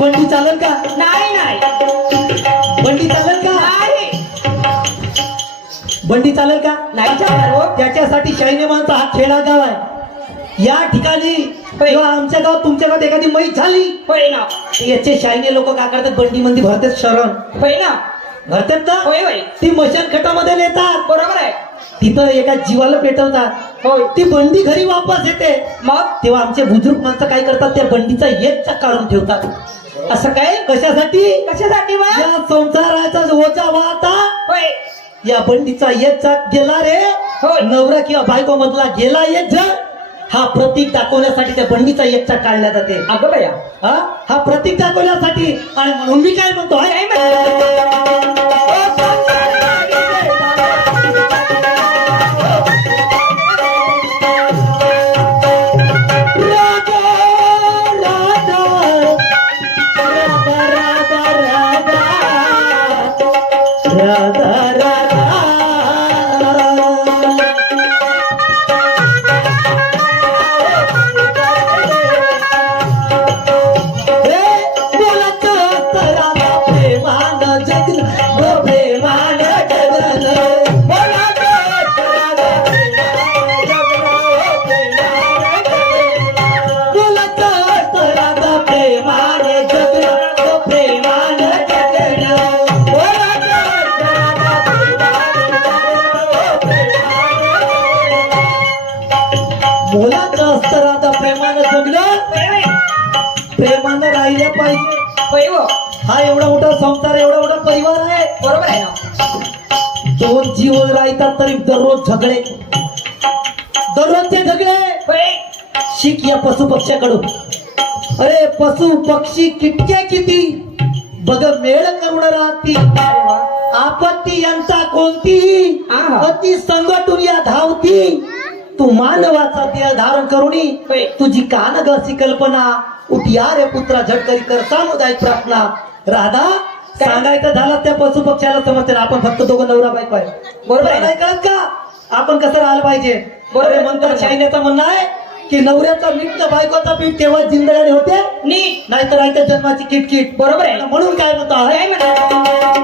बंडी चालेल का? नाही नाही. बंडी चालेल का? नाही. बंडी चालेल का? नाही त्याच्यासाठी शाहिनेमानचा हा खेडा गाव आहे. या ठिकाणी. किंवा आमच्या गावात तुमच्या गावात एखादी मैत झाली? होय ना. याचे शाहिने लोक काय करतात? बंडी मध्ये भरतात शरण. होय ना. भरतात ना? होय होय. ती मशान खटामध्ये नेतात. बरोबर आहे. तिथं एका जीवाला पेटवतात. होय. ती बंडी घरी वापस येते. मग? तेव्हा आमचे बुजुर्ग माणसं काय करतात? त्या बंडीचा एक चाक काढून ठेवतात. असं काय? कशासाठी? कशासाठी बा या संसाराचा ओझा वाहता. होय. या बंडीचा एक चाक गेला रे. होय. नवरा किंवा बायको मधला गेला एक जण हा प्रतीक दाखवण्यासाठी त्या बंडीचा एक चाक काढला जाते. अगं बया. हा? हा प्रतीक दाखवण्यासाठी? आणि म्हणून मी काय म्हणतो हाय? काय म्हणतो राधा, राधा, राधा, राधा, राहिल्या पाहिजे होय हो हा एवढा मोठा संसार एवढा मोठा परिवार आहे. बरोबर आहे. ना दोन जीव राहतात तरी दररोज झगडे. दररोजचे झगडे. होय. शिक या पशु पक्ष्याकडून. अरे पशु पक्षी किटक्या किती? बघ मेळ करून राहती अरे वा आपत्ती यांचा कोणतीही आहा. अति संकटून या धावती. तू मानवाचा देह धारण करुणी. होय. तुझी कान गसी कल्पना. उठिया रे पुत्रा झटकरी कर सामुदायिक प्रार्थना राधा. सांगायचं झालं त्या पशु पक्ष्याला समजते आपण फक्त दोघं नवरा बायको आहे. बरोबर नाही कळत का? आपण कसं राहायला पाहिजे? बरोबर. म्हणतात शाहिन्याचं म्हणणं आहे की नवऱ्याचा तर बायकोचा पीठ तेव्हा जिंदगाने होते. नीट. नाहीतर आहे त्या जन्माची किटकिट. बरोबर आहे. म्हणून काय म्हणतो? काय म्हणतो.